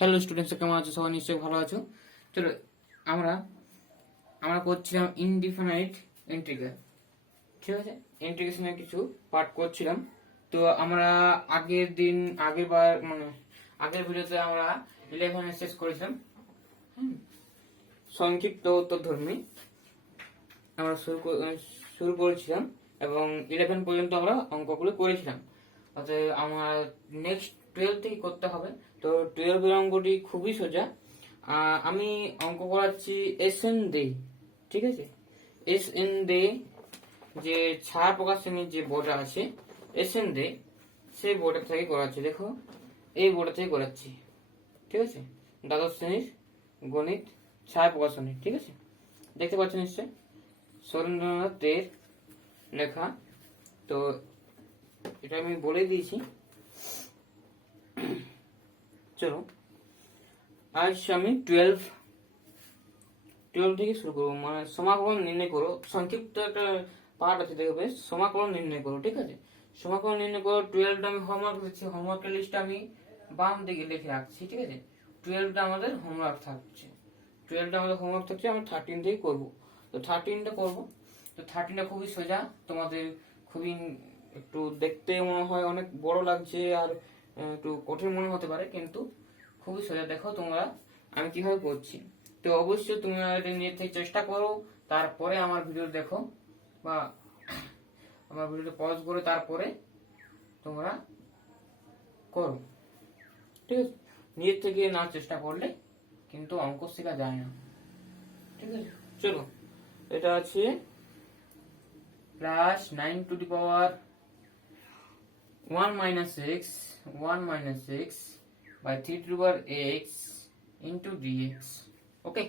Hello students, কেমন আছো? সবাই নিশ্চয়ই ভালো আছো। চলো আমরা আমরা করছিলাম ইনডিফিনাইট ইন্টিগ্রাল। ঠিক আছে, ইন্টিগ্রেশনের কিছু পার্ট করছিলাম। তো আমরা আগের ভিডিওতে আমরা 11 শেষ করেছিলাম। সংক্ষিপ্ত উত্তরধর্মী আমরা শুরু করেছিলাম এবং 11 পর্যন্ত আমরা অঙ্কগুলো করেছিলাম। অতএব আমার নেক্সট 12 থেকে করতে হবে। তো 12 এর অঙ্কটি খুবই সোজা। আমি অঙ্ক করাচ্ছি এস এন দে। ঠিক আছে, এস এন দে যে ছায়া প্রকাশনীর যে বোর্ডটা আছে এস এন দে, সেই বোর্ডের থেকে করাচ্ছি। দেখো, এই বোর্ডের থেকে করাচ্ছি। ঠিক আছে, দ্বাদশ শ্রেণীর গণিত ছায়া প্রকাশনী। ঠিক আছে, দেখতে পাচ্ছ নিশ্চয় সুরেন্দ্রনাথ দের লেখা। তো এটা আমি বলে দিয়েছি। চলো আজ আমি 12 থেকে শুরু করবো। মানে সমাকলন নির্ণয় করো, সংক্ষিপ্ত একটা পার্ট আছে, দেখবে সমাকলন নির্ণয় করো। ঠিক আছে, সমাকলন নির্ণয় করো। 12টা আমি হোমওয়ার্ক দিচ্ছি, হোমওয়ার্কের লিস্ট আমি বাম দিকে লিখে রাখছি। ঠিক আছে, 12টা আমাদের হোমওয়ার্ক থাকছে। 12টা আমাদের হোমওয়ার্ক থাকছে, আমরা 13 থেকে করবো। তো 13টা করবো। তো 13টা খুবই সোজা, তোমাদের খুবই একটু দেখতে মনে হয় অনেক বড় লাগছে আর একটু কঠিন মনে হতে পারে, কিন্তু খুবই সোজা। দেখো তোমরা আমি কিভাবে করছি। তো অবশ্যই তোমরা এটা নিজে থেকে চেষ্টা করো, তারপরে আমার ভিডিও দেখো বা আমার ভিডিওটা পজ করে তারপরে তোমরা করো। ঠিক আছে, নিজের থেকে না চেষ্টা করলে কিন্তু অঙ্ক শেখা যায় না। ঠিক আছে, চলো এটা আছে plus 9 two the power 1 minus x by 3 to the power x into dx. ওকে,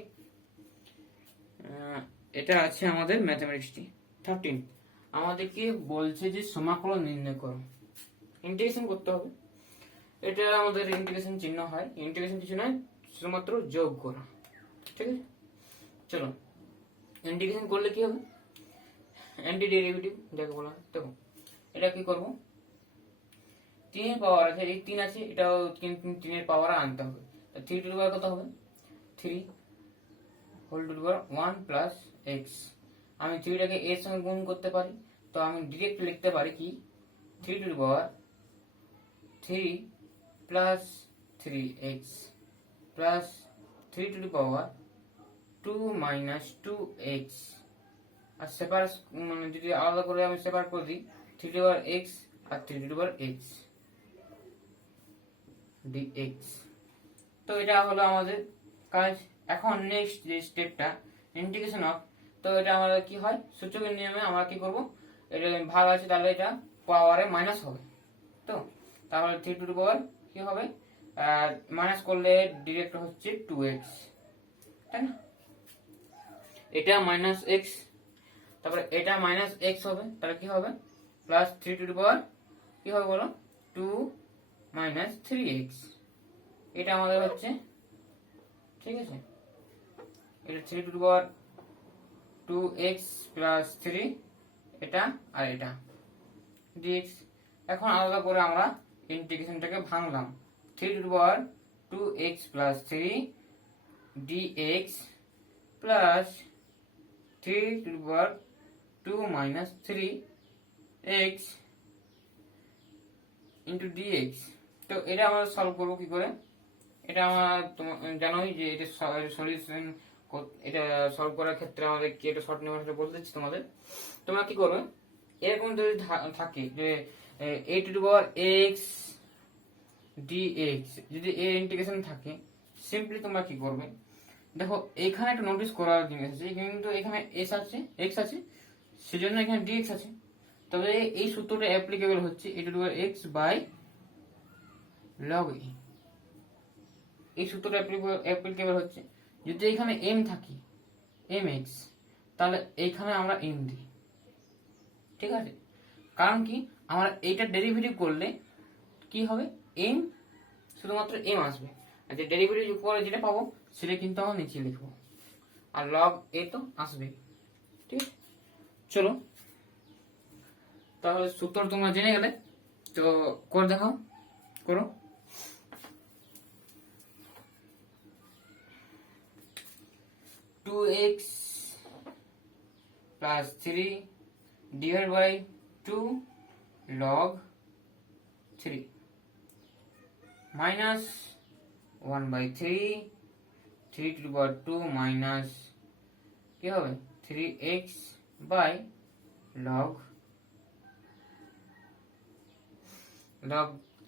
এটা আছে আমাদের ম্যাথমেটিক্সটি 13। আমাদেরকে বলছে যে সমাকলন নির্ণয় করো, ইন্টিগ্রেশন করতে হবে। এটা আমাদের ইন্টিগ্রেশন চিহ্ন হয়। ইন্টিগ্রেশন কিছু নয়, শুধুমাত্র যোগ করা। ঠিক আছে, চলো ইন্টিগ্রেশন করলে কি হবে, অ্যান্টি ডেরিভেটিভ যাকে বলা হয়। দেখো এটা কি করবো, 3 পাওয়ার আছে, এই 3 আছে, এটাও 3 পাওয়ার আনতে হবে। 3 টু দি পাওয়ার কত হবে, 3 whole to the power 1 plus x. আমি 3টাকে এর সঙ্গে গুণ করতে পারি, তো আমি ডিরেক্ট লিখতে পারি কি 3 to the power 3 plus 3x plus 3 to the power 2 minus 2x। আর সেপারেট মানে যদি আলাদা করে আমি সেপারেট করে দিই 3 টু দি পাওয়ার x আর 3 to the power x dx। তো এটা হলো আমাদের কাজ। এখন নেক্সট যে স্টেপটা ইন্টিগ্রেশন অফ। তো এটা আমাদের কি হয়, সূচকের নিয়মে আমরা কি করব, এটা ভাগ আছে তাহলে এটা পাওয়ারে মাইনাস হবে। তো তাহলে 3 টু দি পাওয়ার কি হবে, মাইনাস করলে ডিরেক্ট হচ্ছে 2x, তাই না? এটা মাইনাস x, তারপরে এটা মাইনাস x হবে, তাহলে কি হবে প্লাস 3 টু দি পাওয়ার কি হবে বলো, 2 মাইনাস 3x। এটা আমাদের হচ্ছে, ঠিক আছে, এটা 3 to the power 2x plus 3, এটা আর এটা dx। এখন আলাদা করে আমরা ইন্টিগ্রেশনটাকে ভাঙলাম, 3 to the power 2x plus 3 dx plus 3 to the power 2 minus 3x into dx। তো এটা আমরা সলভ করবো কি করে, এটা আমার জানোই যে এটা সলিউশন, এটা সলভ করার ক্ষেত্রে আমাদের কি এটা শর্ট নিয়ম বলতে দিচ্ছি তোমাদের। তোমরা কি করবে, এরকম যদি থাকে যে a to the power x dx, যদি এ ইন্টিগ্রেশন থাকে, সিম্পলি তোমরা কি করবে, দেখো এখানে একটা নোটিস করার জিনিস আছে, কিন্তু এখানে s আছে x আছে, সেজন্য এখানে dx আছে। তবে এই সূত্রটা অ্যাপ্লিকেবল হচ্ছে a to the power x by log a। এই সূত্রটা অ্যাপ্লিকেবল হচ্ছে যদি এখানে m থাকে mx, তাহলে এইখানে আমরা m দিই। ঠিক আছে, কারণ কি আমরা এইটা ডেরিভেটিভ করলে কি হবে, m শুধুমাত্র m আসবে, আর যে ডেরিভেটিভ উপরে যেটা পাবো সেটা কিন্তু আমরা নিচে লিখবো, আর log a তো আসবে। ঠিক আছে, চলো তাহলে সূত্র তোমরা জেনে গেলে, তো করে দেখাও, করো। 2x plus 3 divided by 2 log 3 minus 1 by 3 3 to the power 2 minus কি হবে 3x by log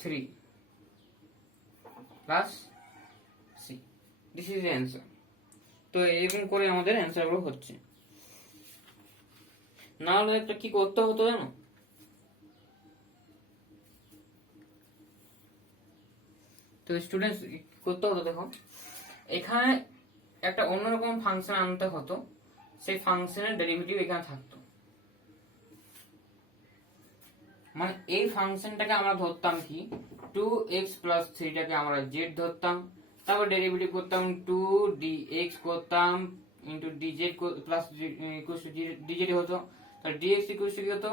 3 plus c. This is the answer. তো এরকম করে আমাদের অ্যান্সার গুলো হচ্ছে। না হলে একটা কি করতে হতো জানো, তো স্টুডেন্টস করতে হতো, দেখো এখানে একটা অন্যরকম ফাংশন আনতে হতো, সেই ফাংশনের ডেরিভেটিভ এখানে থাকতো। মানে এই ফাংশনটাকে আমরা ধরতাম কি 2x প্লাস 3 টাকে আমরা z ধরতাম, তারপর ডেরিভেটিভ করতাম 2dx করতাম ইনটু dz প্লাস dz হতো, তাহলে dx ইকুয়াল টু কি হতো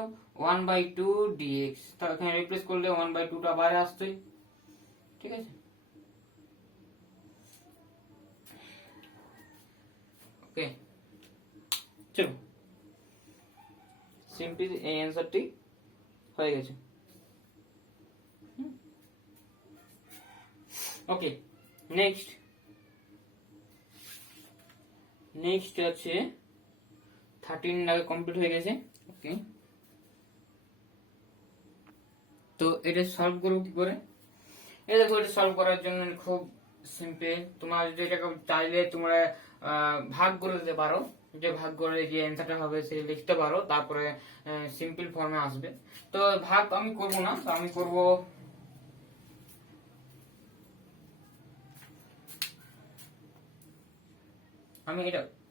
1/2 dx। তাহলে এখানে রিপ্লেস করলে 1/2 টা বাইরে আসতোই, ঠিক আছে। ওকে, চলো সিম্পল এই অ্যানসারটি হয়ে গেছে। ওকে, নেক্সট আছে 13 আগে কমপ্লিট হয়ে গেছে। ওকে, তো এটা সলভ করব কি করে? এই দেখো, এটা সলভ করার জন্য খুব সিম্পল। তোমরা যদি এটাকে চাইলে তোমরা ভাগ করে দিতে পারো, যে ভাগ করে যে অ্যানসারটা হবে সেটা লিখতে পারো, তারপরে সিম্পল ফর্মে আসবে। তো ভাগ আমি করব না, তো আমি করব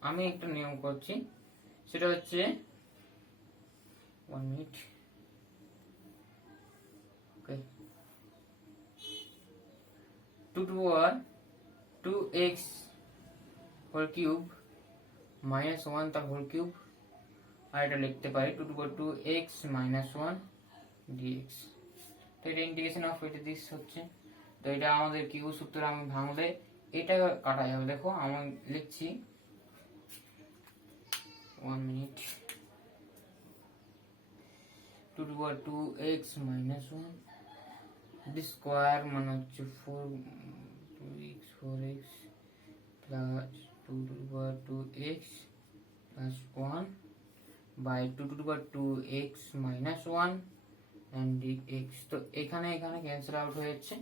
আমি একটা নিয়ম করছি, সেটা হচ্ছে 1 minute. Okay, 2 to the power 2x whole cube minus 1 তার হোল কিউব, আর এটা লিখতে পারি 2 to the power 2x minus 1 dx। তো এটা ইন্টিগ্রেশন অফ এটা দিস হচ্ছে। তো এটা আমাদের কিউ সূত্র আমি ভাঙলে এটা কাটা যাবে। দেখো আমি লিখছি 1 minute, 2 to the power 2x minus 1 this square মানে হচ্ছে 4x plus 2 to the power 2x plus 1 by 2 to the power 2x minus 1 and dx। তো এখানে ক্যান্সেল আউট হয়ে যাচ্ছে,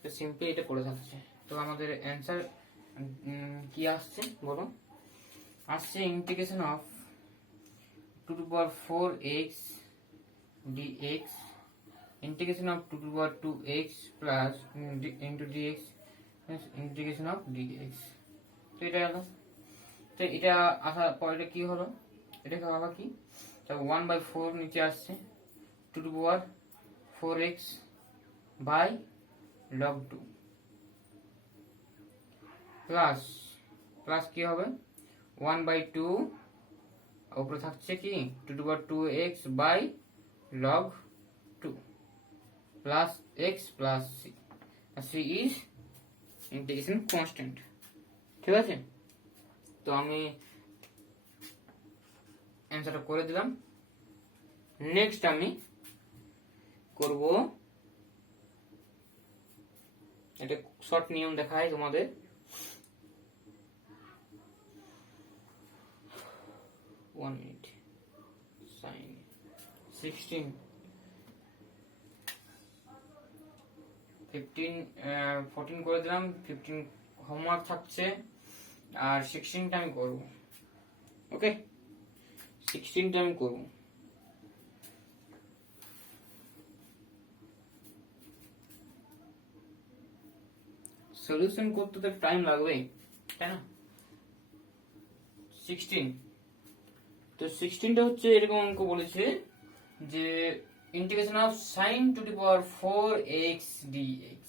তো সিম্পলি এটা পড়ে থাকছে। তো আমাদের অ্যান্সার কি আসছে বলো? আসছে integration of 2 to the power 4x dx integration of 2 to the power 2x plus into dx integration of dx। তো এটা হলো, তো এটা আসার পরে কি হলো, এটা হবে কি 1/4 নিচে আসছে 2 to the power 4x by log 2 plus কি হবে 1/2 উপরে থাকছে কি 2 to the power 2x by log 2 plus x plus c, c is integration constant, ঠিক আছে। তো আমি অ্যানসারটা করে দিলাম। নেক্সট আমি করব, এটা শর্ট নিয়ম দেখাই তোমাদের। One minute. Sign 16 15 14 করে দিলাম, 15 হোমওয়ার্ক থাকছে, আর 16টা আমি করব। ওকে, 16টা আমি করব। সলিউশন করতে তো টাইম লাগবে, তাই না? 16, তো 16টা হচ্ছে এরকম অঙ্ক বলেছে যে integration of sin to the power 4x dx।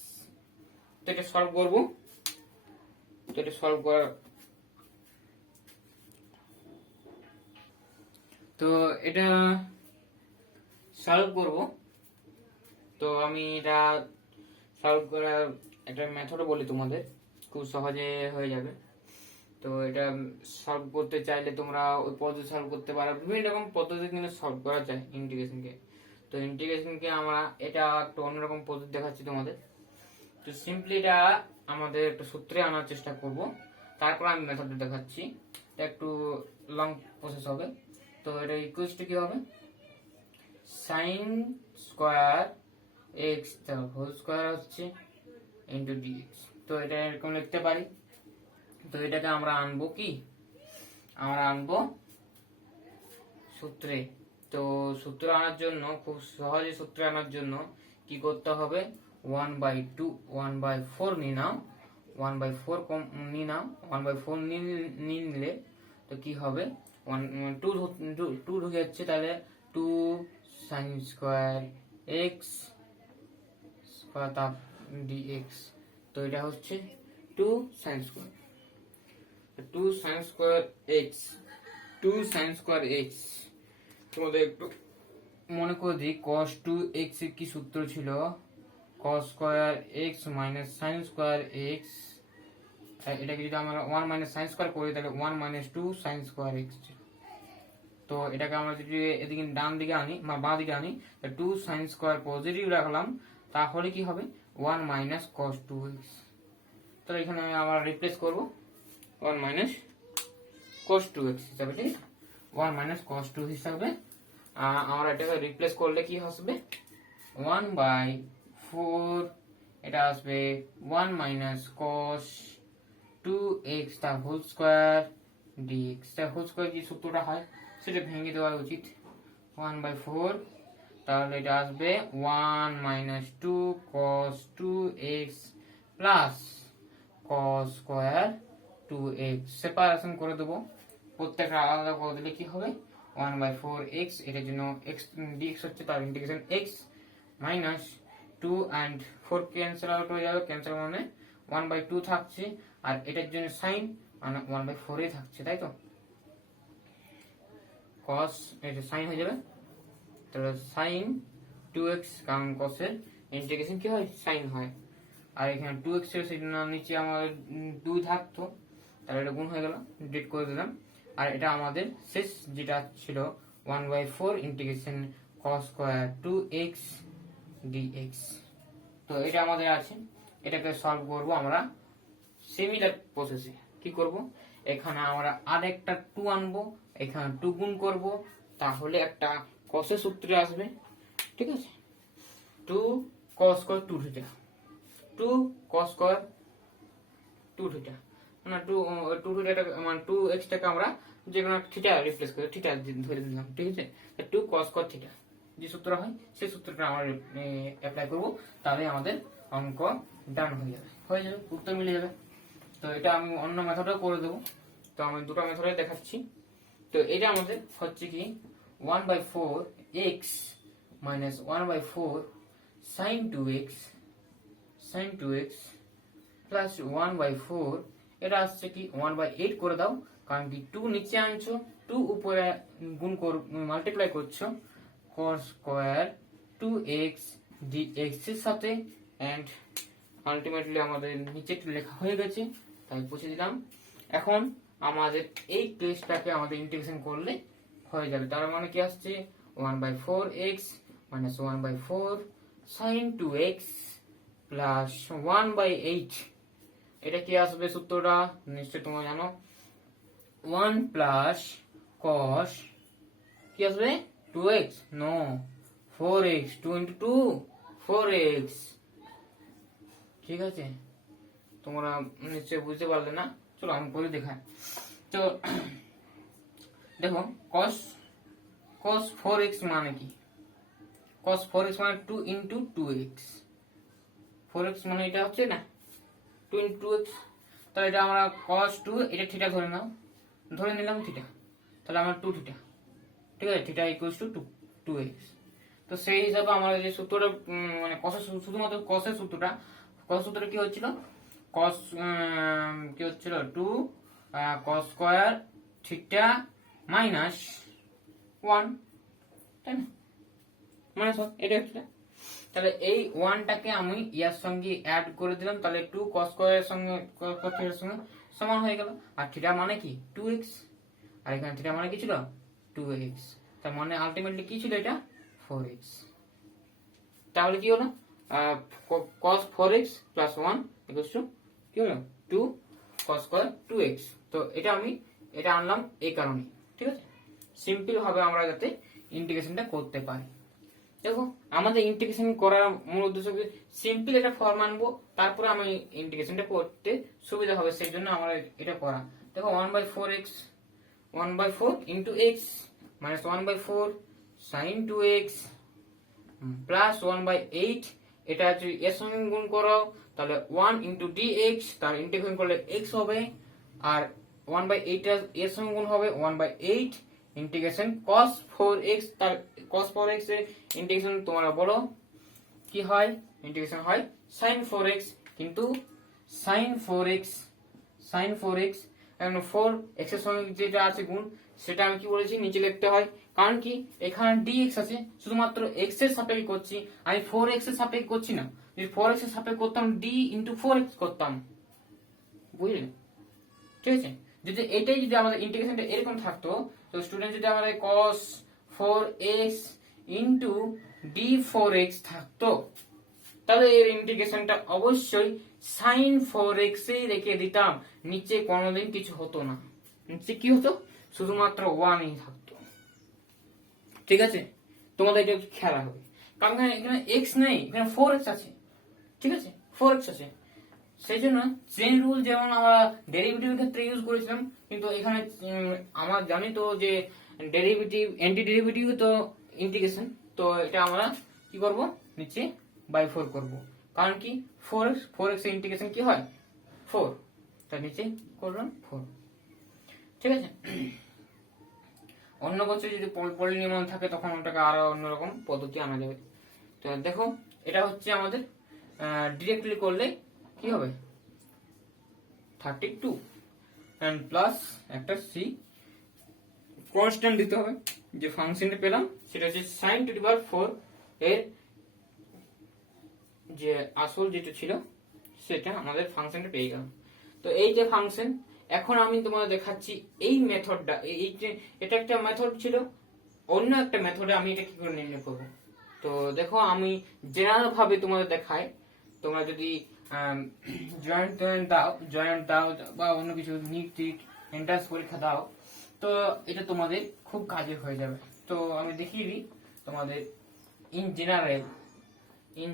তো এটা সলভ করব। তো এটা সলভ করার, তো এটা সলভ করব। তো আমি এটা সলভ করার একটা মেথড বলি তোমাদের, খুব সহজে হয়ে যাবে। তো এটা সলভ করতে চাইলে তোমরা ওই পদ্ধতি সলভ করতে পারো, বিভিন্ন রকম পদ্ধতি কিন্তু সলভ করা যায় ইন্টিগ্রেশনকে। তো ইন্টিগ্রেশনকে আমরা এটা একটু অন্যরকম পদ্ধতি দেখাচ্ছি তোমাদের। তো সিম্পলি এটা আমাদের একটা সূত্রে আনার চেষ্টা করব, তারপর আমি মেথডটা দেখাচ্ছি। এটা একটু লং প্রসেস হবে। তো এটা ইকুয়ালস টু কি হবে, সাইন স্কোয়ার এক্স তার হোল স্কোয়ার হচ্ছে ইন্টু ডিএক্স। তো এটা এরকম লিখতে পারি। তো এটাকে আমরা আনবো কি, আমরা আনবো সূত্রে। তো সূত্র আনার জন্য, খুব সহজে সূত্রে আনার জন্য কি করতে হবে, 1/2 1/4 নিয়ে নাও, 1/4 কম নিয়ে নাও, 1/4 নিলে তো কি হবে, 2 ঢুকে যাচ্ছে, তাহলে 2 সাইন স্কোয়ার এক্স ডিএক্স। তো এটা হচ্ছে 2 sine square, 2 sign square x, 2 sign square x. তোমাদের একটু মনে করে দিই, cos 2x এর কি সূত্র ছিল, cos square x minus sin square x। এটাকে যদি আমরা 1 মাইনাস sin স্কয়ার করি তাহলে 1 মাইনাস 2 sin স্কয়ার x। তো এটাকে আমরা যদি এদিকে ডান দিকে আনি বা বাঁ দিকে আনি, 2 sin স্কয়ার পজিটিভ রাখলাম, তাহলে কি হবে 1 মাইনাস cos 2x। তো এখানে আমরা রিপ্লেস করব 1 মাইনাস cos 2x হিসাবে, ঠিক আছে, 1 মাইনাস cos 2 হিসাবে আমরা এটাকে রিপ্লেস করলে কি আসবে, 1/4, এটা আসবে 1 মাইনাস cos 2x তার হোল স্কয়ার dx। তার হোল স্কয়ার যে সূত্রটা হয় সেটা ভেঙে দেওয়া উচিত, 1/4, তাহলে এটা আসবে 1 minus 2 cos 2x plus cos square 2x। Separation করে দেবো, প্রত্যেকটা আলাদা করে দিলে কি হবে, 1/4x, এটার জন্য x dx হচ্ছে, তার integration x minus 2 and 4 cancel out হয়ে যাবে, ক্যান্সেল মানে 1/2 থাকছে, আর এটার জন্য সাইন মানে 1/4 এ থাকছে, তাই তো, cos এটা সাইন হয়ে যাবে, তাহলে সাইন 2x, কারণ cos এর ইন্টিগ্রেশন কি হয়, সাইন হয়। আর এখানে 2x এর নিচে আমাদের 2 থাকতো, তাহলে এটা গুণ হয়ে গেল, ডিলিট করে দিলাম। আর এটা আমাদের শেষ যেটা ছিল 1/4 integration cos square 2x dx। তো এটা আমাদের আছে, এটাকে সলভ করব আমরা সিমিলার প্রসেসে। কি করব, এখানে আমরা আরেকটা 2 আনবো, এখানে 2 গুণ করব, তাহলে একটা cos এর সূত্রে আসবে, ঠিক আছে, 2 cos square 2 theta, 2 cos square 2 theta, মানে 2 থিটা মানে 2x টাকে আমরা যে কোনো থিটা রিপ্লেস করে থিটা ধরে দিলাম, ঠিক আছে, 2 cos স্কয়ার থিটা যে সূত্র হয় সেই সূত্রটা আমরা অ্যাপ্লাই করব, তাহলে আমাদের অঙ্ক ডান হয়ে যাবে, উত্তর মিলে যাবে। তো এটা আমি অন্য মেথডও করে দেবো, তো আমি দুটো মেথডে দেখাচ্ছি। তো এটা আমাদের হচ্ছে কি 1/4x minus 1/4 sin 2x plus 1/4, এটা আসছে কি 1/8 করে দাও, কারণ কি 2 নিচে আনছো, 2 উপরে গুণ মাল্টিপ্লাই করছো, cos স্কয়ার 2x dx এর সাথে, এন্ড আলটিমেটলি আমাদের নিচে লেখা হয়ে গেছে, তাই পুছে দিলাম। এখন আমাদের এই কেসটাকে আমাদের ইন্টিগ্রেশন করলে হয়ে যাবে, তার মানে কি আসছে 1/4x minus 1/4 sin 2x plus 1/8, এটা কি আসবে সূত্রটা নিশ্চয় তোমরা জানো, 1 প্লাস cos কি আসবে 2x, no 4x, 2 into 2 4x, ঠিক আছে, তোমরা নিশ্চয় বুঝতে পারলে না, চলো আমি করে দেখাই। তো দেখো cos 4x মানে কি, cos 4x মানে 2 into 2x, 4x মানে এটা হচ্ছে না 2 into 2x, তাহলে এটা আমরা cos 2, এটা থিটা ধরে নিলাম থিটা, তাহলে আমরা 2 থিটা, ঠিক আছে, থিটা ইকুয়ালস টু 2x। তো সেই হিসাবে আমাদের যে সূত্রটা মানে শুধুমাত্র cos সূত্রটা কি হচ্ছিল, cos কি হচ্ছিল 2 cos স্কয়ার থিটা মাইনাস 1, তাই না, মাইনাস 1, এটা হচ্ছে। তাহলে এই 1টাকে আমি ইয়ার সঙ্গে অ্যাড করে দিলাম, তাহলে 2 cos স্কয়ারের সঙ্গে cos থিটার সঙ্গে সমান হয়ে গেল। আর থিটা মানে কি 2x, আর এখানে থিটা মানে কি ছিল 2x, তার মানে আলটিমেটলি কি ছিল এটা 4x। তাহলে কি হলো cos 4x plus 1 equals to কি হলো 2 cos স্কয়ার 2x। তো এটা আমি এটা আনলাম এই কারণে, ঠিক আছে, সিম্পল ভাবে আমরা যাতে ইন্টিগ্রেশনটা করতে পারি। দেখো আমাদের ইন্টিগ্রেশন করার মূল উদ্দেশ্য কি, সিম্পল একটা ফর্ম আনবো, তারপরে আমি ইন্টিগ্রেশনটা করতে সুবিধা হবে, সেই জন্য আমরা এটা করা। দেখো 1/4x 1/4 into x minus 1/4 sin 2x plus 1/8, এটা যদি এর সঙ্গে গুণ করো তাহলে 1 into dx, তার ইন্টিগ্রেশন করলে x হবে, আর 1/8 এর সঙ্গে গুণ হবে 1/8 ইন্টিগ্রেশন cos 4x, তার cos 4x এর ইন্টিগ্রেশন তোমরা বলো কি হয়, ইন্টিগ্রেশন হয় sin 4x, কিন্তু sin 4x এখন 4x এর সঙ্গে যেটা আছে গুণ সেটা আমি কি বলেছি নিচে লিখতে হয়, কারণ কি এখানে dx আছে, শুধুমাত্র x এর সাপেক্ষে করছি, আমি 4x এর সাপেক্ষে করছি না। যদি 4x এর সাপেক্ষে করতাম d into 4x করতাম, বুঝলে, ঠিক আছে। যদি এটাই যদি আমাদের ইন্টিগ্রেশনটা এরকম থাকতো, তো স্টুডেন্ট যদি আমাদের cos 4x into d 4x থাকতো, তাহলে এর ইন্টিগ্রেশনটা অবশ্যই sin 4x এই রেখে দিতাম, নিচে কোনোদিন কিছু হতো না, নিচে কি হতো শুধুমাত্র 1 ই থাকতো, ঠিক আছে। তোমাদের এটা খেয়াল হবে, কারণ এখানে x নেই, এখানে 4x আছে, ঠিক আছে, 4x আছে, সেই জন্য চেইন রুল যেমন আমরা ডেরিভেটিভের ক্ষেত্রে ইউজ করেছিলাম, কিন্তু এখানে আমরা জানি তো যে ডেরিভেটিভ অ্যান্টি ডেরিভেটিভ তো ইন্টিগ্রেশন, তো এটা আমরা কি করব নিচে বাই 4 করব, কারণ কি 4x এর ইন্টিগ্রেশন কি হয় 4, তার নিচে করলাম 4, ঠিক আছে। অন্য বছর যদি পলিনোমিয়াল থাকে তখন ওটাকে আরো অন্যরকম পদ্ধতি আনা যাবে। তো দেখো এটা হচ্ছে আমাদের ডিরেক্টলি করলে কি হবে 32 এন্ড প্লাস একটা সি কনস্ট্যান্ট দিতে হবে, যে ফাংশনটা পেলাম সেটা হচ্ছে sin টু দি পাওয়ার 4 এর যে আসল যেটা ছিল সেটা আমাদের ফাংশনটা পেয়ে গেলাম। তো এই যে ফাংশন, এখন আমি তোমাদের দেখাচ্ছি এই মেথডটা, এই যে এটা একটা মেথড ছিল, অন্য একটা মেথডে আমি এটা কি করে নির্ণয় করব। তো দেখো আমি জেনারেল ভাবে তোমাদের দেখাই, তোমরা যদি জয়েন্ট দাও বা অন্য কিছু নিট এন্ট্রান্স পরীক্ষা দাও, তো এটা তোমাদের খুব কাজে হয়ে যাবে। তো আমি দেখিয়ে দিই তোমাদের ইন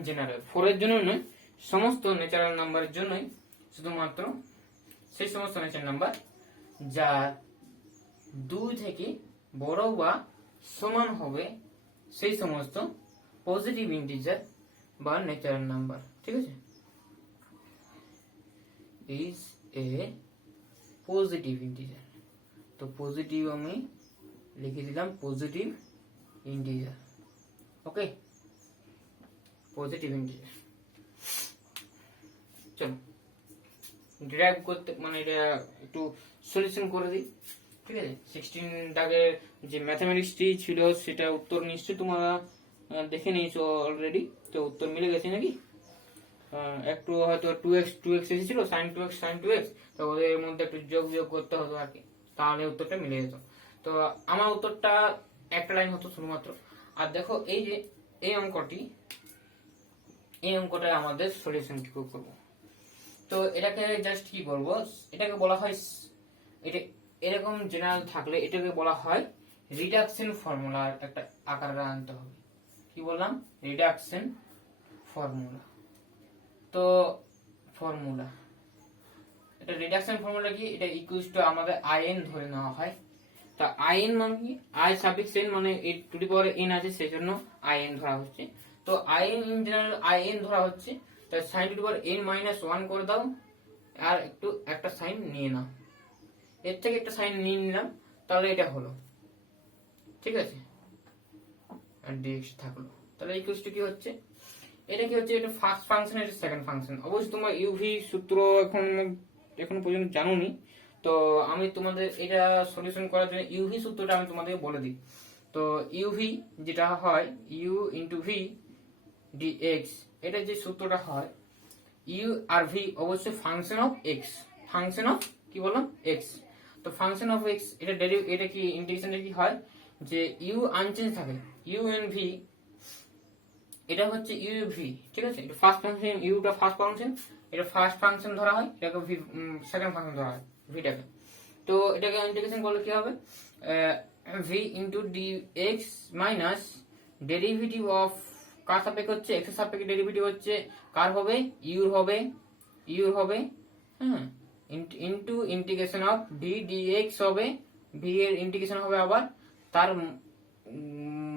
জেনারেল 4 এর জন্য নয়, সমস্ত ন্যাচারাল নাম্বারের জন্যই, শুধুমাত্র সেই সমস্ত ন্যাচারাল নাম্বার যা 2 থেকে বড় বা সমান হবে সেই সমস্ত পজিটিভ ইন্টিজার বা ন্যাচারাল নাম্বার, ঠিক আছে, ইজ এ পজিটিভ ইন্টিজার। তো পজিটিভ আমি লিখে দিলাম পজিটিভ ইন্টিজার, ওকে, পজিটিভ ইন্টিজার। চলো ডিরাইভ করতে মানে এটা একটু সলিউশন করে দিই, ঠিক আছে। 16 দাগের যে ম্যাথমেটিক্সটি ছিল সেটা উত্তর নিশ্চয়ই তোমরা দেখে নিয়েছো অলরেডি, তো উত্তর মিলে গেছে নাকি, একটু হয়তো 2x এসেছিল sin 2x, তো ওদের মধ্যে একটু যোগ করতে হতো আর কি, তাহলে উত্তরটা মিলে যেত। তো আমার উত্তরটা একটা লাইন হতো শুধুমাত্র। আর দেখো এই যে এই অঙ্কটা আমাদের সলিউশন কি করব, তো এটাকে জাস্ট কি করব, এটাকে বলা হয়, এটা এরকম জেনারেল থাকলে এটাকে বলা হয় রিডাকশন ফর্মুলার একটা আকারে আনতে হবে। কি বললাম, রিডাকশন ফর্মুলা। তো ফর্মুলা, এটা রিডাকশন ফর্মুলা কি, এটা ইকুয়ালস টু আমাদের in ধরে নেওয়া হয়। তা in মানে কি, i সাফিক্স n মানে এই টু দি পাওয়ার n আছে সেজন্য in ধরা হচ্ছে। তো in ইন জেনারেল in ধরা হচ্ছে, তাই sin to the power n minus 1 করে দাও, আর একটু একটা সাইন নিয়ে নাও, এর থেকে একটা সাইন নিয়ে নিলাম, তাহলে এটা হলো, ঠিক আছে, আর dx থাকলো। তাহলে ইকুয়ালস টু কি হচ্ছে, এটা কি হচ্ছে, এটা ফার্স্ট ফাংশন, এটা সেকেন্ড ফাংশন। অবশ্যই তোমরা ইউভি সূত্র এখন পর্যন্ত জানোনি, তো আমি তোমাদের এটা সলিউশন করার জন্য ইউভি সূত্রটা আমি তোমাদের বলে দিই। তো ইউভি যেটা হয় ইউ ইন্টু ভি dx, এটা যে সূত্রটা হয় ইউ আর ভি অবশ্যই function of x, function of কি বললাম এক্স। তো ফাংশন অফ এক্স এটা কি ইন্টিগ্রেশনটা কি হয় যে ইউ আনচেঞ্জ থাকে, ইউ এন ভি, এটা হচ্ছে ইউ ভি, ঠিক আছে। এটা ফার্স্ট ফাংশন, ইউটা ফার্স্ট ফাংশন, এটা ফার্স্ট ফাংশন ধরা হয়, এটাকে ভি সেকেন্ড ফাংশন ধরা হয় ভিটাকে। তো এটাকে ইন্টিগ্রেশন করলে কি হবে V into D X minus derivative of কার সাপেক্ষে হচ্ছে এক্স এর সাপেক্ষে ডেরিভেটিভ হচ্ছে কার হবে ইউর হবে হ্যাঁ into integration of V D x হবে, ভি এর ইন্টিগ্রেশন হবে আবার তার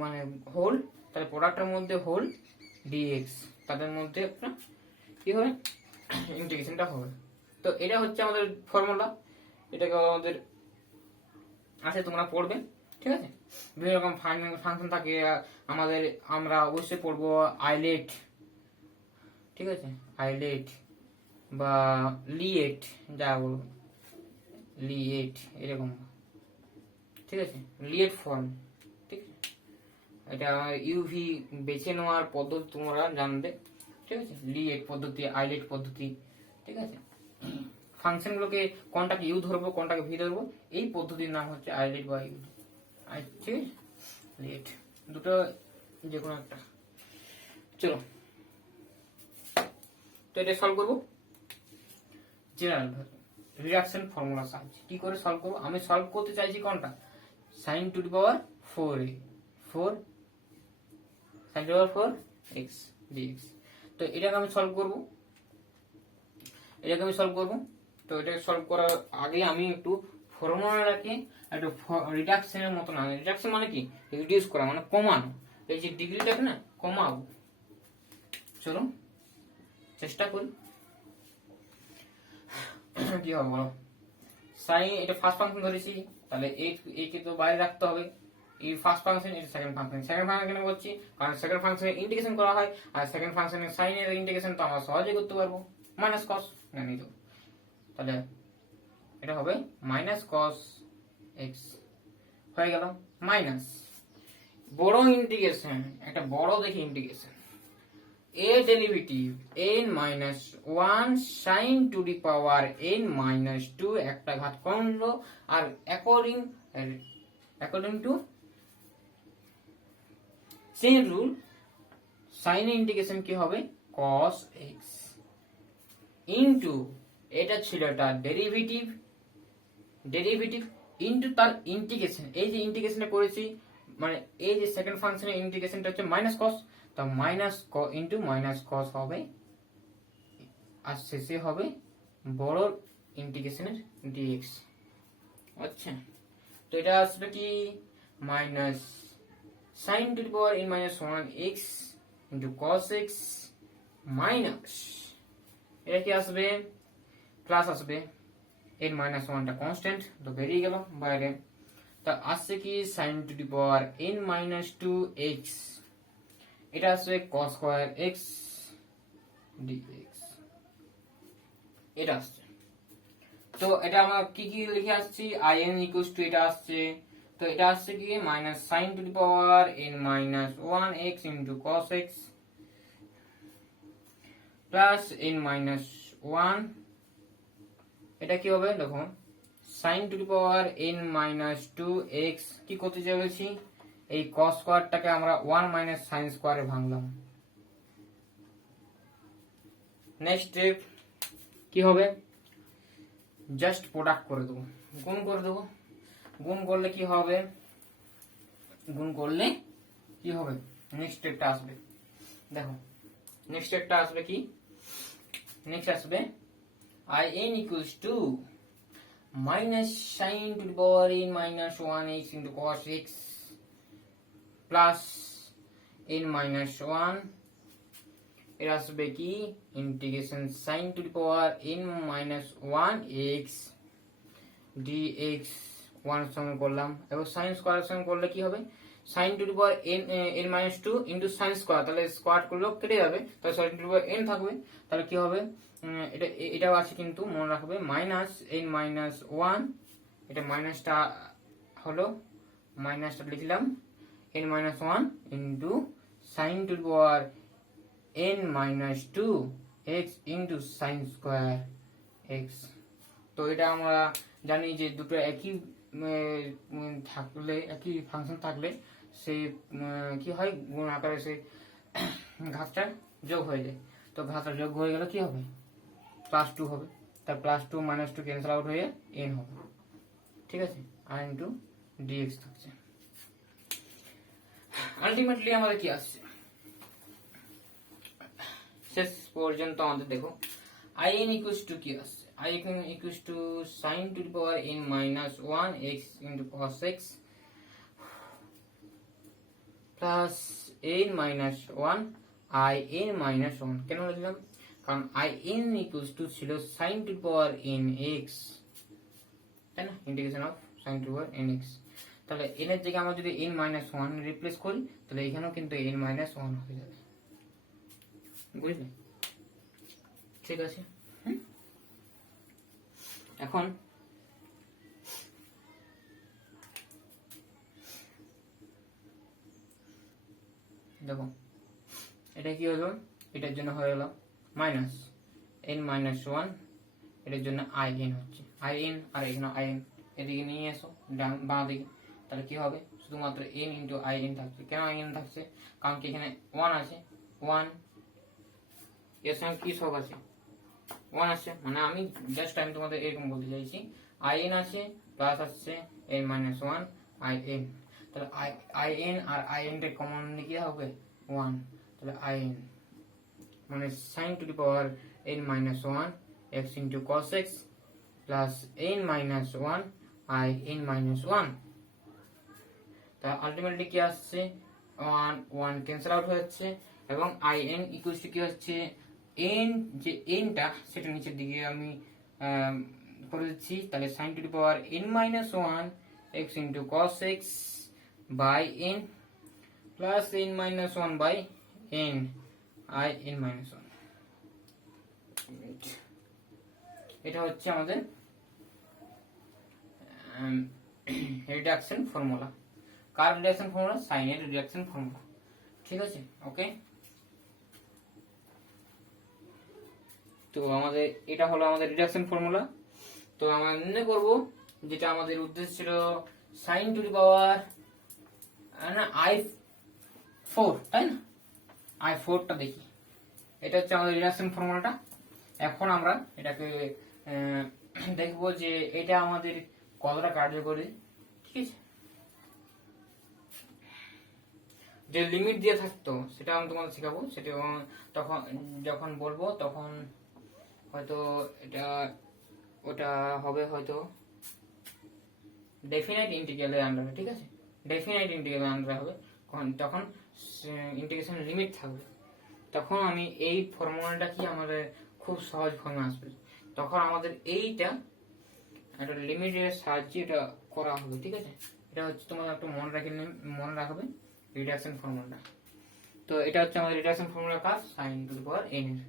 মানে হোল, তাহলে প্রোডাক্টের মধ্যে হোল ডিএক্স, তাদের মধ্যে একটা কি হবে ইন্টিগ্রেশনটা হবে। তো এটা হচ্ছে আমাদের ফর্মুলা, এটাকে আমাদের আছে তোমরা পড়বে, ঠিক আছে। বিভিন্ন রকম ফাংশন থাকে আমাদের, আমরা অবশ্যই পড়বো আইলেট, ঠিক আছে, আইলেট বা লিয়েট, যা বলবো লিয়েট এরকম, ঠিক আছে, লিয়েট ফর্ম, ঠিক আছে। এটা ইউভি বেছে নেওয়ার পদ্ধতি তোমরা জানবে, ঠিক আছে, লিয়েট পদ্ধতি, আইলেট পদ্ধতি, ঠিক আছে। ফাংশনগুলোকে কোনটাকে ইউ ধরবো কোনটাকে ভি ধরবো, এই পদ্ধতির নাম হচ্ছে আইলেট বা ইউ, ঠিক আছে, লিয়েট, দুটো যে কোনো একটা। চলো তো এটা সলভ করবো জেনারেল রিডাকশন ফর্মুলা সাহায্যে। কি করে সলভ করবো, আমি সলভ করতে চাইছি কোনটা sin to the power 4a 4 sin to the power 4 x dx। তো এটাকে আমি সলভ করব, তো এটাকে সলভ করার আগে আমি একটু ফর্মুলাটাকে একটু রিডাকশনের মতো না, রিডাকশন মানে কি রিডিউস করা মানে কমানো, এই যে ডিগ্রিটাকে না কমাবো। চলো চেষ্টা করি কি হবে বলো। সাইন এটা ফার্স্ট ফাংশন ধরেছি, তাহলে এই কে তো বাইরে রাখতে হবে, এই ফার্স্ট ফাংশন এটা সেকেন্ড ফাংশন, সেকেন্ড ফাংশন কেন করছি কারণ সেকেন্ড ফাংশনে ইন্টিগ্রেশন করা হয়, আর সেকেন্ড ফাংশনের সাইনের ইন্টিগ্রেশন তো আমরা সহজেই করতে পারবো, মাইনাস কস জানি তো, তাহলে এটা হবে মাইনাস কস এক্স হয়ে গেল মাইনাস বড় ইন্টিগ্রেশন, একটা বড় দেখি integration a derivative n minus 1 sin to the power n minus 2 একটা ঘাত কমলো, আর according to chain rule sin integration কি হবে cos x ইনটু এটা ছিল তার ডেরিভেটিভ ইনটু তার ইন্টিগ্রেশন, এই যে ইন্টিগ্রেশনটা করেছি মানে এই যে সেকেন্ড ফাংশনের ইন্টিগ্রেশনটা হচ্ছে মাইনাস কস, তো মাইনাস ইন্টু মাইনাস কস হবে, আর শেষে হবে বড় ইন্টিগ্রেশনের ডিএক্স। আচ্ছা তো এটা আসবে কি minus sine to the power n minus 1 x into cos x minus এটা কি আসবে প্লাস আসবে n মাইনাস 1টা কনস্ট্যান্ট তো বেরিয়ে গেল বাইরে, তা আসছে কি sine to the power n minus 2 x, এটা আসবে cos স্কয়ার x dx, এটা আসছে। তো এটা আমরা কি কি লিখে আসছি in ইকুয়ালস টু এটা আসছে, তো এটা আসছে কি minus sine to the power n minus 1 x into cos x plus n minus 1, এটা কি হবে দেখো sine to the power n minus 2 x কি করতে চলেছি এই cos স্কয়ারটাকে আমরা 1 মাইনাস sin স্কয়ারে ভাঙলাম। নেক্সট স্টেপ কি হবে জাস্ট প্রোডাক্ট করে দেবো, গুণ করে দেবো, গুণ করলে কি হবে নেক্সট স্টেপটা আসবে, দেখো নেক্সট স্টেপটা আসবে কি নেক্সট আসবে in equals to minus sin to the power n minus 1 x into cos x plus n minus 1, এটা আসবে কি integration sin to the power n minus 1 x dx 1 সঙ্গে করলাম, এবং sin স্কয়ার সঙ্গে করলে কি হবে sin to the power n minus 2 into sin square, তাহলে স্কয়ার করলেও কেটে যাবে, তাহলে sin to the power n থাকবে, তাহলে কি হবে এটাও আছে কিন্তু মনে রাখবে মাইনাস n মাইনাস 1, এটা মাইনাসটা হলো মাইনাসটা লিখলাম n minus 1 into sine to the power n minus two x into sine square x. তো এটা আমরা জানি যে দুটো একই থাকলে, একই ফাংশন থাকলে সেই কি হয়, গুণ আকারে সেই ঘাতটা যোগ হয়ে যায়। তো ঘাতটা যোগ হয়ে গেলে কি হবে, প্লাস টু হবে। তার plus two minus two cancel out হয়ে এন হবে, ঠিক আছে, আর ইন্টু ডিএক্স থাকছে। আলটিমেটলি আমাদের কি আসছে শেষ পর্যন্ত আমাদের দেখো in equals to কি আসছে, in equals to sin to the power n minus 1 x into cos x plus n minus 1 in minus 1। কেন লিখলাম, কারণ in equals to ছিল sin to the power n x, তাই না, integration of sin to the power n x। তাহলে n এর জায়গায় আমরা যদি n minus 1 রিপ্লেস করি তাহলে এখানেও কিন্তু n minus 1 হয়ে যাবে, বুঝলে? ঠিক আছে, এখন দেখো এটা কি হলো, এটার জন্য হয়ে গেল মাইনাস n মাইনাস 1, এটার জন্য in হচ্ছে in, আর এখানে in এদিকে নিয়ে এসো বাঁ দিকে, তাহলে কি হবে, শুধুমাত্র n ইন্টু in থাকছে। কেন in থাকছে, কারণ কি এখানে 1 আছে, 1 এর সঙ্গে কি সব আছে, 1 আছে, মানে আমি জাস্ট আমি তোমাদের এরকম বলতে চাইছি in আছে প্লাস আসছে n মাইনাস 1 in, তাহলে in আর in টা কমন নিলে কি হবে 1, তাহলে in মানে sin to the power n minus 1 x into cos x plus n minus 1 in minus 1। তা আলটিমেটলি কি আসছে, 1 1 ক্যান্সেল আউট হয়ে যাচ্ছে, এবং in ইকুয়ালস টু কি হচ্ছে, n যে n টা সেটা নিচের দিকে আমি করে দিচ্ছি, তাহলে sin to the power n minus 1 x into cos x by n plus n minus 1 by n in minus 1। এটা হচ্ছে আমাদের রিডাকশন ফর্মুলা। কার রিডাকশন ফর্মুলা, সাইনের রিডাকশন ফর্মুলা, ঠিক আছে, ওকে। তো আমাদের এটা হলো আমাদের রিডাকশন ফর্মুলা। তো আমরা নির্ণয় করব, যেটা আমাদের উদ্দেশ্য ছিল sin টু দি পাওয়ার না i4, তাই না, i4 টা দেখি, এটা হচ্ছে আমাদের রিডাকশন ফর্মুলাটা। এখন আমরা এটাকে দেখব যে এটা আমাদের কতটা কার্যকরী, ঠিক আছে। যে লিমিট দিয়ে থাকতো সেটা আমি তোমাদের শেখাবো, সেটা তখন যখন বলবো তখন হয়তো এটা ওটা হবে হয়তো ডেফিনাইট ইন্টিগ্রালের আন্ডারে, ঠিক আছে, ডেফিনাইট ইন্টিগ্রালের আন্ডারে হবে, তখন ইন্টিগ্রেশন লিমিট থাকবে, তখন আমি এই ফর্মুলাটা কি আমাদের খুব সহজ ফর্মে আসবে, তখন আমাদের এইটা একটা লিমিটের সাহায্যে এটা করা হবে, ঠিক আছে। এটা হচ্ছে তোমার একটু মনে রাখবে রিডাকশন ফর্মুলাটা। তো এটা হচ্ছে আমাদের রিডাকশন ফর্মুলা কাজ sin to the power n এর।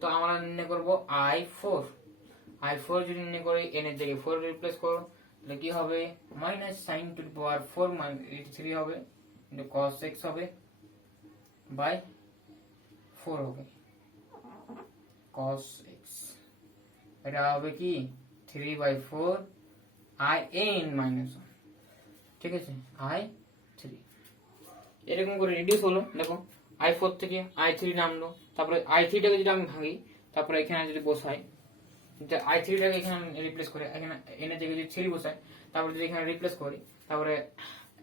তো আমরা নির্ণয় করব i4 যদি নির্ণয় করি n এর জায়গায় 4 রিপ্লেস করো তাহলে কি হবে, মাইনাস sin টু দি পাওয়ার 4 3 হবে ইনটু cos x হবে বাই 4 হবে cos x, এটা হবে কি 3/4 in মাইনাস 1, ঠিক আছে, i3 এরকম করে রিডিউস হলো। দেখো i4 থেকে i3 নামলো, তারপরে i3 টাকে যদি আমি ভাঙি, তারপরে এখানে যদি বসাই, i3 টাকে এখানে রিপ্লেস করে এখানে n এর জায়গায় যদি 3 বসাই, তারপরে যদি এখানে রিপ্লেস করি, তারপরে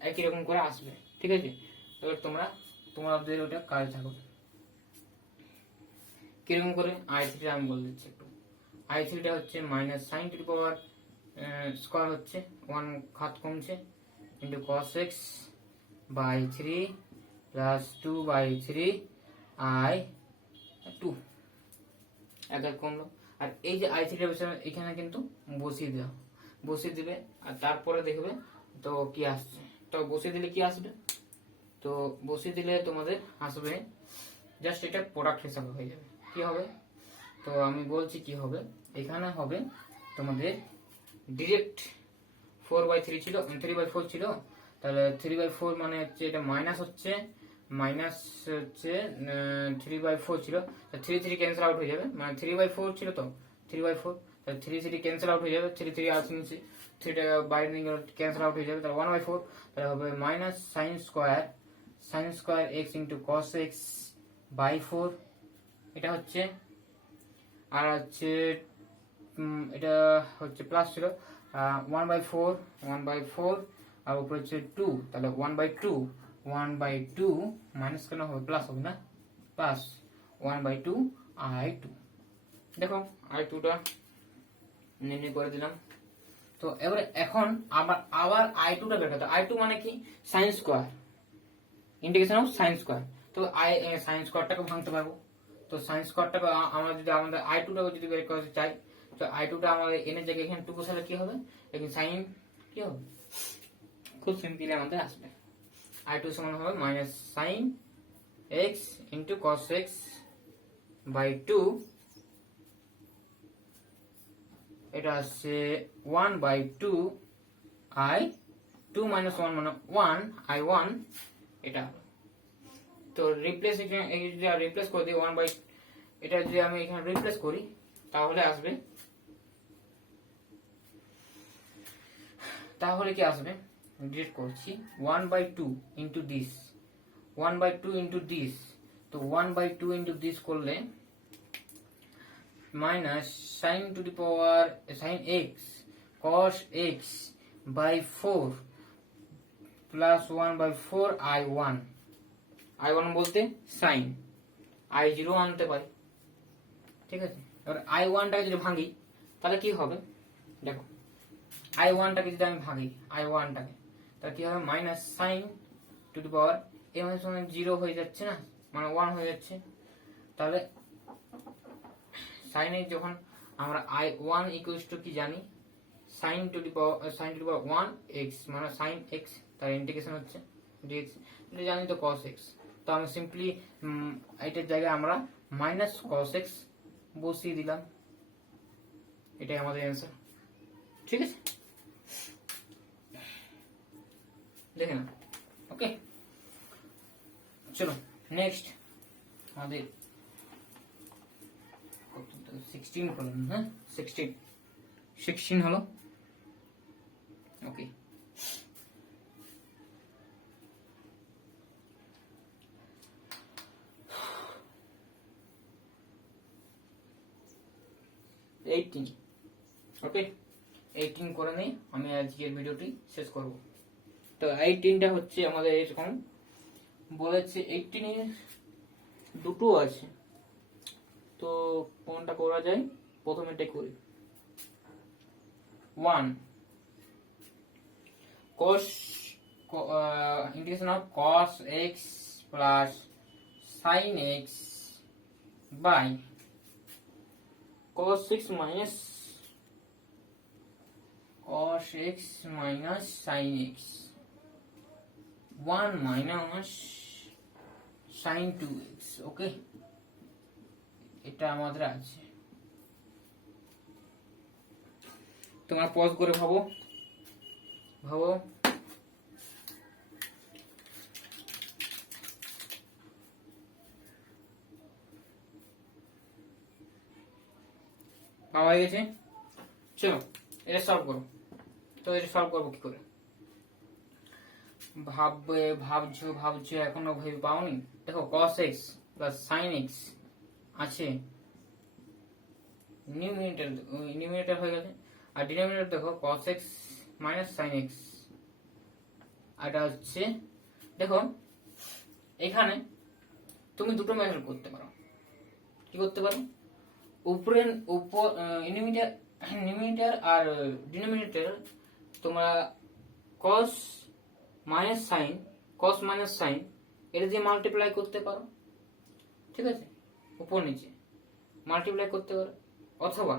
একই রকম করে আসবে, ঠিক আছে। তাহলে তোমাদের ওটা কাজ থাকবে কিরকম করে, i3 আমি বলে দিচ্ছি একটু। i3 টা হচ্ছে minus sin to the power square হচ্ছে 1 ঘাত কমছে into cos x by 3 plus 2/3 i2 একবার কমলো। আর এই যে i3 টা বিষয় এখানে কিন্তু বসিয়ে দিবে, আর তারপরে দেখবে তো কি আসছে, তো বসিয়ে দিলে কি আসবে, তো বসিয়ে দিলে তোমাদের আসবে জাস্ট এটা প্রোডাক্ট হিসাবে হয়ে যাবে, কি হবে, তো আমি বলছি কি হবে, এখানে হবে তোমাদের ডিরেক্ট 4/3 ছিল, 3/4 ছিল, তাহলে 3/4 মানে হচ্ছে এটা মাইনাস হচ্ছে মাইনাস হচ্ছে 3/4 ছিল, 3 ক্যান্সেল আউট হয়ে যাবে, মানে 3/4 ছিল তো 3/4, তাহলে 3 ক্যান্সেল আউট হয়ে যাবে, 3 আসছে নিচে, 3টা বাইরে নিয়ে গেলে ক্যান্সেল আউট হয়ে যাবে, তাহলে 1/4, তাহলে হবে minus sine square X into cos X by 4, এটা হচ্ছে। আর হচ্ছে এটা হচ্ছে প্লাস ছিল 1/4 আর উপরে হচ্ছে 2, তাহলে 1/2 মাইনাস কেন হবে, প্লাস হবে না, প্লাস 1/2 i2। দেখো i2টা নির্ণয় করে দিলাম। তো এবারে এখন আবার i2টা বের করতে, i2 মানে কি, sine square, integration of sine square. তো সাইন স্কোয়ারটাকে ভাঙতে পারবো, তো সাইন স্কোয়ারটাকে আমরা যদি আমাদের i2টাকে যদি বের করতে চাই, তো i2টা আমাদের n এর জায়গায় এখানে 2 বসালে কি হবে, এখানে সাইন কি হবে, খুব সিম্পলি আমাদের আসবে i2 সমান হবে minus sine x into cos X by 2, এটা আসছে 1/2 i2 মাইনাস 1 মানে 1 i1, এটা। তো রিপ্লেস রিপ্লেস করে দিই 1 বাই, এটা যদি আমি এখানে রিপ্লেস করি তাহলে আসবে, তাহলে কি আসবে, ডিলিট করছি, 1/2 ইন্টু দিস, 1/2 ইন্টু দিস, তো 1/2 ইন্টু দিস করলে minus sine to the power sine X cos X by 4 plus 1/4 i1 বলতে সাইন, i0 আনতে পারি, ঠিক আছে। এবার i1টাকে যদি ভাঙি তাহলে কি হবে, দেখো i1টাকে যদি আমি ভাঙি, i1টাকে, তাহলে কি হবে, মাইনাস সাইন টু দি পাওয়ার এ মানে 0 হয়ে যাচ্ছে না, মানে 1 হয়ে যাচ্ছে, তাহলে সাইন এর যখন আমরা i1 ইকুয়ালস টু কি জানি, sine to the power 1 x মানে সাইন x, তার ইন্টিগ্রেশন হচ্ছে dx, এটা জানি তো cos x, তো আমি সিম্পলি এটার জায়গায় আমরা মাইনাস cos x বসিয়ে দিলাম, এটাই আমাদের অ্যান্সার, ঠিক আছে, দেখে না, ওকে। চলো নেক্সট আমাদের 16 করলাম, হ্যাঁ 16 হলো, ওকে। ওকে 18 করে নেই, আমি আজকের ভিডিওটি শেষ করব। তো 18টা হচ্ছে আমাদের এরকম বলেছে, 18 এর দুটো আছে, তো কোনটা করা যায়, প্রথমে এটা করি, 1 cos integration of cos x plus sin x by cos x minus sin x 1 minus sin 2x, ওকে, এটা আমাদের আছে। তোমরা পজ করে ভাবো পাওয়া গেছে, চলো এটা সলভ করো। তো এটা সলভ করবো কি করে, ভাবছো এখনো ভেবে পাওনি, দেখো cos x plus sin x আছে, নিউমিনেটর হয়ে গেছে, আর ডিনোমিনেটর দেখো cos x minus sin x, এটা হচ্ছে, দেখো এখানে তুমি দুটো মেথড করতে পারো, কি করতে পারো, উপর নিউমিনেটর আর ডিনোমিনেটর তোমরা cos মাইনাস সাইন এটা দিয়ে মাল্টিপ্লাই করতে পারো, ঠিক আছে, উপর নিচে মাল্টিপ্লাই করতে পারো, অথবা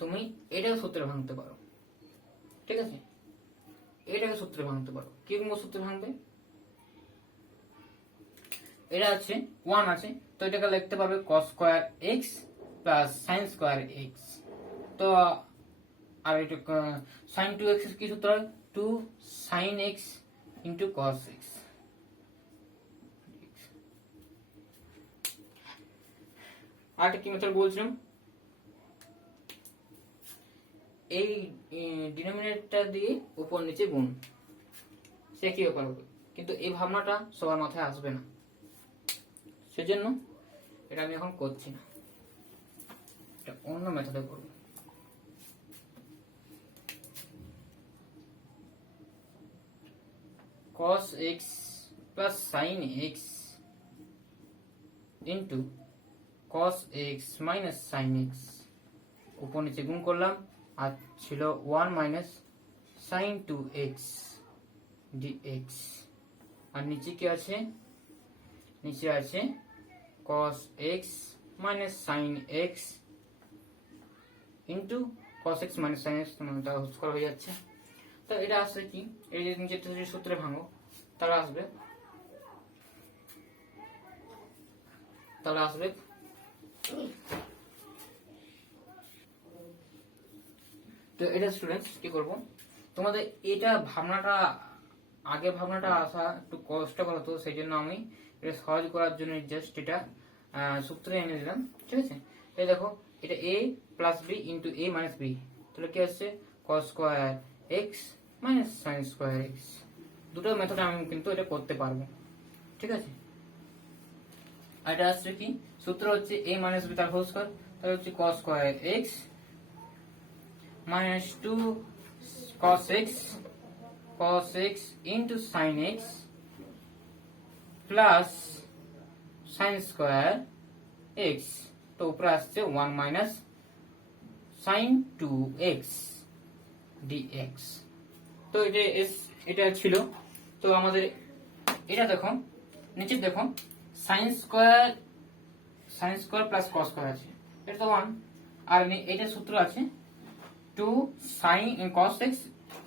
তুমি এটাকে সূত্রে ভাঙতে পারো, ঠিক আছে, এটাকে সূত্রে ভাঙতে পারো, কি সূত্রে ভাঙবে, এটা আছে 1 আছে, তো এটাকে লিখতে পারবে cos square x plus sin square x, তো আর এটা sin 2x কি সূত্র হয়, 2 sin x into cos x, আরেকটা কি মেথড বলছিলাম, এই ডিনোমিনেটর দিয়ে উপর নিচে গুণ, সে কি ব্যাপার হবে, কিন্তু এই ভাবনাটা সবার মাথায় আসবে না, সেজন্য এটা আমি এখন করছি না, এটা অন্য মেথডে করবো। cos x plus sin x into cos x minus sin x, উপর নিচে গুণ করলাম, আর ছিল 1 minus sin 2x dx, আর নিচে কি আছে, নিচে আছে cos x minus sin x into cos x minus sin x, মানে তা হোল স্কয়ার হয়ে যাচ্ছে। তো এটা আসছে কি, এই যে নিচে যদি সূত্রে ভাঙো তাহলে আসবে তো এটা স্টুডেন্টস কি করব, তোমাদের এটা ভাবনাটা আগে ভাবনাটা আসা একটু কষ্টকর হতো, সেই জন্য আমি এটা সহজ করার জন্য জাস্ট এটা সূত্রে এনে দিলাম, ঠিক আছে। এই দেখো, এটা a plus B into a minus B, তাহলে কি আসছে cos square x minus sin square x, দুটো মেথডে আমি কিন্তু এটা করতে পারবো, ঠিক আছে। আর এটা আসছে কি, সূত্র হচ্ছে a মাইনাস বি তার হোল স্কয়ার, তাহলে হচ্ছে cos square x minus 2 cos x into sin x plus sin square x, তো উপরে আসছে 1 minus sin 2x dx। তো এটা ছিল, তো আমাদের এটা দেখো, নিচে দেখো sin square plus cos square আছে, এটা তো 1, আর এটা সূত্র আছে 2 sin cos x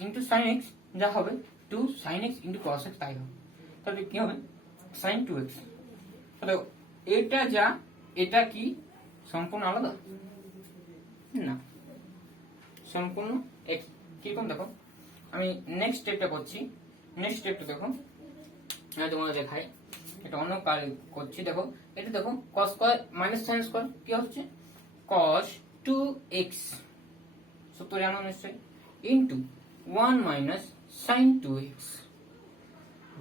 into sin x, যা হবে 2 sin x into cos x, তাই হবে, তাহলে কি হবে sin 2x। তাহলে এটা যা, এটা কি সম্পূর্ণ আলাদা না, সম্পূর্ণ এক। কিরকম দেখো, আমি নেক্সট স্টেপটা করছি, নেক্সট স্টেপটা দেখো, আমি তোমাদের দেখাই, এটা অন্য কাজ করছি। দেখো এটা দেখো, cos square minus sin square কি হচ্ছে cos 2x, সূত্র জানো নিশ্চয়ই, into 1 minus sin 2x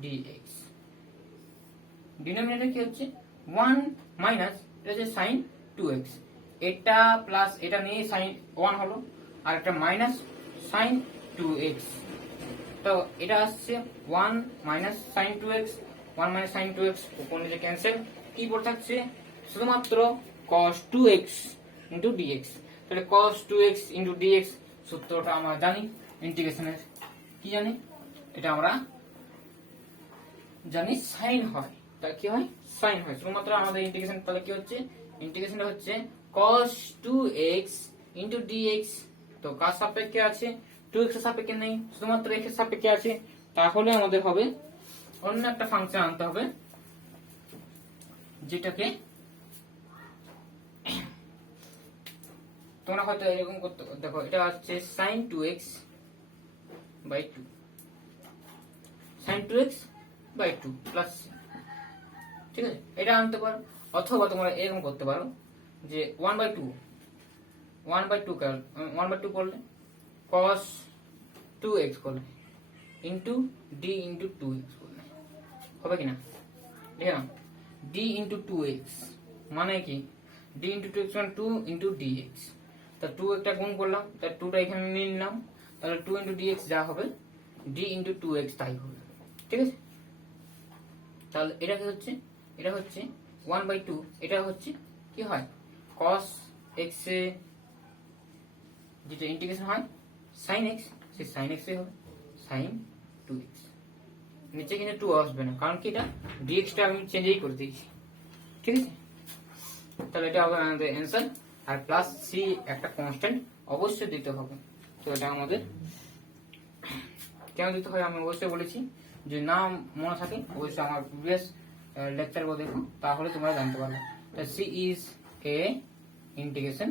dx, denominator কি হচ্ছে 1 মাইনাস এটা হচ্ছে sin 2x, এটা প্লাস এটা নিয়ে sin 1 হলো, আর একটা মাইনাস sin 2x, তো এটা আসছে 1 minus sin 2x, 1 minus sin 2x, উপর নিচে ক্যান্সেল, কি পড়ে থাকছে শুধুমাত্র cos 2x into dx, তাহলে cos 2x into dx সূত্রটা আমরা জানি ইন্টিগ্রেশনের, কি জানি, এটা আমরা জানি সাইন হয়, তা কি হয় সাইন হয়, শুধুমাত্র আমাদের ইন্টিগ্রেশন, তাহলে কি হচ্ছে ইন্টিগ্রেশনটা হচ্ছে cos 2x into dx, তো কার সাপেক্ষে আছে 2x এর সাপেক্ষে নেই, শুধুমাত্র x এর সাপেক্ষে আছে, তাহলে আমাদের হবে অন্য একটা ফাংশন আনতে হবে, যেটাকে তোমরা হয়তো এরকম করতে, দেখো এটা হচ্ছে sin 2x by 2, sin 2x by 2 plus, ঠিক আছে, এটা আনতে পারো, অথবা তোমরা এরকম করতে পারো যে 1 by 2 করলে cos 2x করলে ইন্টু d ইন্টু 2x করলে হবে কিনা, ঠিক আছে, d ইন্টু 2x মানে কি, d ইন্টু 2x মানে 2 ইন্টু dx, তা 2 একটা গুণ করলাম, তার 2টা এখানে নিয়ে নিলাম, তাহলে 2 ইন্টু dx যা হবে d ইন্টু 2x তাই হবে, ঠিক আছে। তাহলে এটা কি হচ্ছে, এটা হচ্ছে 1 by 2, এটা হচ্ছে কি হয় cos x এ যেটা ইন্টিগ্রেশন হয় sin x, সেই sin x এ হবে sin 2x, নিচে কিন্তু 2 আসবে না, কারণ কি এটা dx টা আমি চেঞ্জই করে দিয়েছি, ঠিক আছে। তাহলে এটা হবে আমাদের অ্যান্সার, আর প্লাস সি একটা কনস্ট্যান্ট অবশ্যই দিতে হবে, তো এটা আমাদের কেন দিতে হয় আমি অবশ্যই বলেছি, যে না মনে থাকে অবশ্যই আমার প্রিভিয়াস লেকচারগুলো দেখো, তাহলে তোমরা জানতে পারবে। C is a integration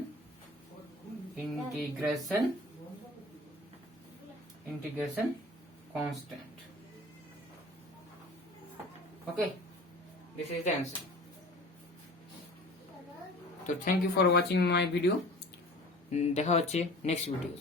constant. Okay, this is the answer. তো thank you for watching my video. দেখা হচ্ছে নেক্সট ভিডিও।